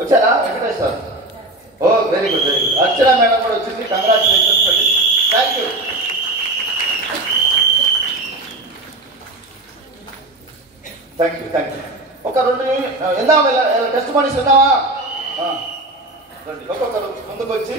వచ్చారా వెంకటేష్ సార్? ఓ very good very good. అర్చన madam కూడా వచ్చింది. కంగ్రాచులేషన్స్ అండి. Thank you. Thank you thank you. ఒక రెండు వెళ్దాం, టెస్ట్ మనీస్ వెళ్దామా? రండి ఒక్కొక్కరు ముందుకు వచ్చి.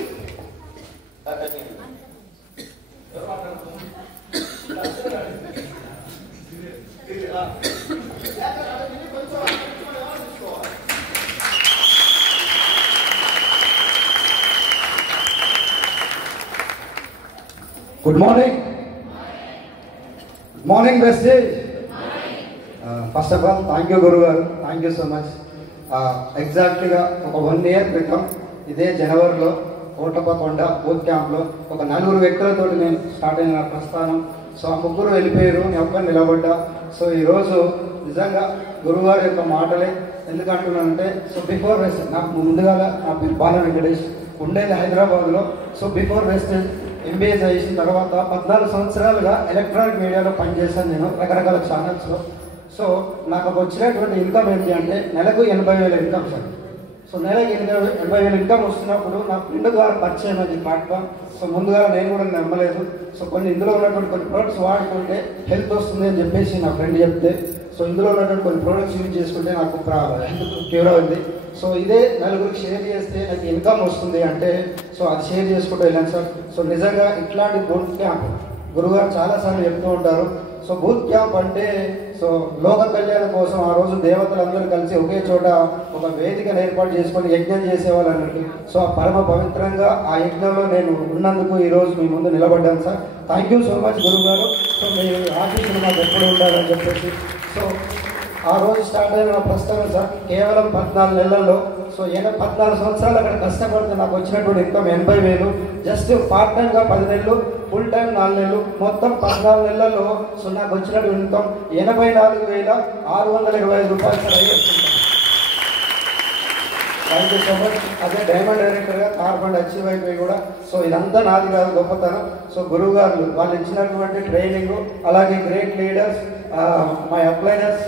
Good morning. గుడ్ మార్నింగ్ వెస్టేజ్. First of all thank you గురువు గారు, థ్యాంక్ యూ సో మచ్. ఎగ్జాక్ట్గా ఒక 1 year క్రితం ఇదే జనవరిలో కోటప్పకొండ బూత్ క్యాంప్లో ఒక 4 వ్యక్తులతో నేను స్టార్ట్ అయిన నా ప్రస్థానం. సో ఆ ముగ్గురు వెళ్ళిపోయారు, నేను ఒక్కరు నిలబడ్డా. సో ఈరోజు నిజంగా గురువుగారి యొక్క మాటలే ఎందుకంటున్నానంటే, సో బిఫోర్ వెస్టేజ్ నాకు ముందుగా నా పేరు బాల వెంకటేష్, ఉండేది హైదరాబాద్లో. సో బిఫోర్ వెస్టేజ్ MBA చేసిన తర్వాత 14 సంవత్సరాలుగా ఎలక్ట్రానిక్ మీడియాలో పనిచేశాను నేను రకరకాల ఛానల్స్లో. సో నాకు వచ్చినటువంటి ఇన్కమ్ ఏంటి అంటే నెలకు 80,000 ఇన్కమ్ సార్. సో నెలకు 80,000 ఇన్కమ్ వస్తున్నప్పుడు నా ఫ్రెండ్ ద్వారా పరిచయం అది ప్లాట్ఫామ్. సో ముందుగా నేను కూడా నమ్మలేదు. సో ఇందులో ఉన్నటువంటి కొన్ని ప్రోడక్ట్స్ వాడుకుంటే హెల్త్ వస్తుంది అని చెప్పేసి నా ఫ్రెండ్ చెప్తే, సో ఇందులో ఉన్నటువంటి కొన్ని ప్రోడక్ట్స్ యూజ్ చేసుకుంటే నాకు హెల్త్ క్యూర్ అవుతుంది. సో ఇదే నలుగురికి షేర్ చేస్తే నాకు ఇన్కమ్ వస్తుంది అంటే, సో అది షేర్ చేసుకుంటూ వెళ్ళాను సార్. సో నిజంగా ఇట్లాంటి బూత్ క్యాంప్ గురుగారు చాలాసార్లు చెప్తూ ఉంటారు. సో బూత్ క్యాంప్ అంటే సో లోక కళ్యాణం కోసం ఆ రోజు దేవతలందరూ కలిసి ఒకే చోట ఒక వేదికను ఏర్పాటు చేసుకొని యజ్ఞం చేసేవాళ్ళు అన్నట్టు. సో ఆ పరమ పవిత్రంగా ఆ యజ్ఞంలో నేను ఉన్నందుకు ఈరోజు మీ ముందు నిలబడ్డాను sir. Thank you so much గురువు గారు. సో మీ ఆఫీసులు మాకు ఎప్పుడు ఉండాలని చెప్పేసి. సో ఆ రోజు స్టార్ట్ అయిన ప్రస్థానం సార్ కేవలం 14 నెలల్లో. సో 14 సంవత్సరాలు అక్కడ కష్టపడితే నాకు వచ్చినటువంటి ఇన్కమ్ 80,000. జస్ట్ పార్ట్ టైంగా 10 నెలలు, ఫుల్ టైం 4 నెలలు, మొత్తం 14 నెలల్లో సో నాకు వచ్చినటువంటి ఇన్కమ్ 84,625 రూపాయలు సార్ అయ్యి. Thank you so much. అదే డైమండ్ డైరెక్టర్గా కార్బన్ అచీవ్ అయిపోయి కూడా. సో ఇదంతా నాది కాదు గొప్పతనం. సో గురువు గారు వాళ్ళు ఇచ్చినటువంటి ట్రైనింగ్, అలాగే great leaders, my upliners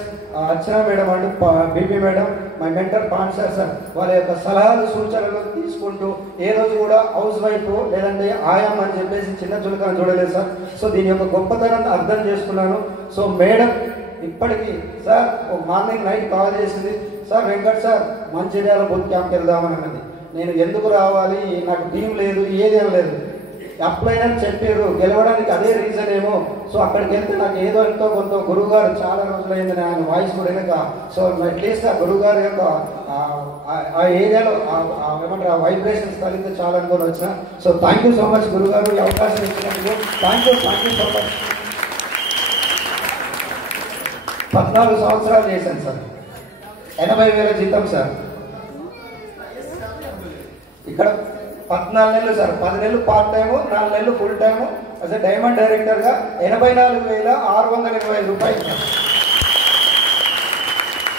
Archana madam and BP madam, my mentor పాన్సార్ సార్, వాళ్ళ యొక్క సలహాలు సూచనలు తీసుకుంటూ ఏ రోజు కూడా హౌస్ వైఫ్ లేదంటే ఆయాం అని చెప్పేసి చిన్న చులకన చూడలేదు సార్. సో దీని యొక్క గొప్పతనాన్ని అర్థం చేసుకున్నాను. సో మేడం ఇప్పటికీ సార్ మార్నింగ్ నైట్ కాల్ చేసింది, sir Venkat sir Mancherial booth క్యాంప్కి వెళ్దామని అన్నది. నేను ఎందుకు రావాలి, నాకు టీం లేదు, ఏదేం లేదు, అప్లై అని చెప్పారు, గెలవడానికి అదే రీజన్ ఏమో. సో అక్కడికి వెళ్తే నాకు ఏదో ఎంతో కొంత గురువు గారు చాలా రోజులైందని ఆయన వాయిస్ కూడా వెనక. సో అట్లీస్ట్ ఆ గురువు గారి యొక్క ఆ ఏరియాలో ఏమంటారు ఆ వైబ్రేషన్స్ కలిగితే చాలా అనుకొని వచ్చిన. So thank you so much గురువు గారు, ఈ అవకాశం ఇచ్చినందుకు థ్యాంక్ యూ సో మచ్. 14 సంవత్సరాలు చేశాను సార్, 80,000 జీతం సార్. ఇక్కడ 14 నెలలు సార్, 10 నెలలు పార్ట్ టైము, 4 నెలలు ఫుల్ టైము. అదే డైమండ్ డైరెక్టర్గా 84,625 రూపాయలు.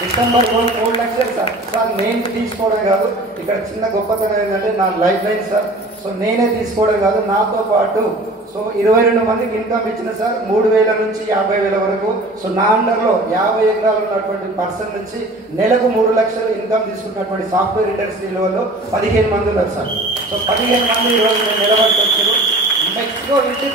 డిసెంబర్ 3 లక్షలు సార్. సార్ నేను తీసుకోవడం కాదు, ఇక్కడ చిన్న గొప్పతనం ఏంటంటే నా లైఫ్ లైన్ సార్. సో నేనే తీసుకోవడం కాదు, నాతో పాటు సో 22 మందికి ఇన్కమ్ ఇచ్చిన సార్, 3,000 నుంచి 50,000 వరకు. సో నా అండర్లో 50 ఎకరాలు ఉన్నటువంటి పర్సన్ నుంచి నెలకు 3 లక్షలు ఇన్కమ్ తీసుకున్నటువంటి సాఫ్ట్వేర్ ఇండస్ట్రీలో 15 మంది ఉన్నారు సార్. సో 15 మంది ఈరోజు నేను నిలబడి వచ్చారు. నెక్స్ట్ నుంచి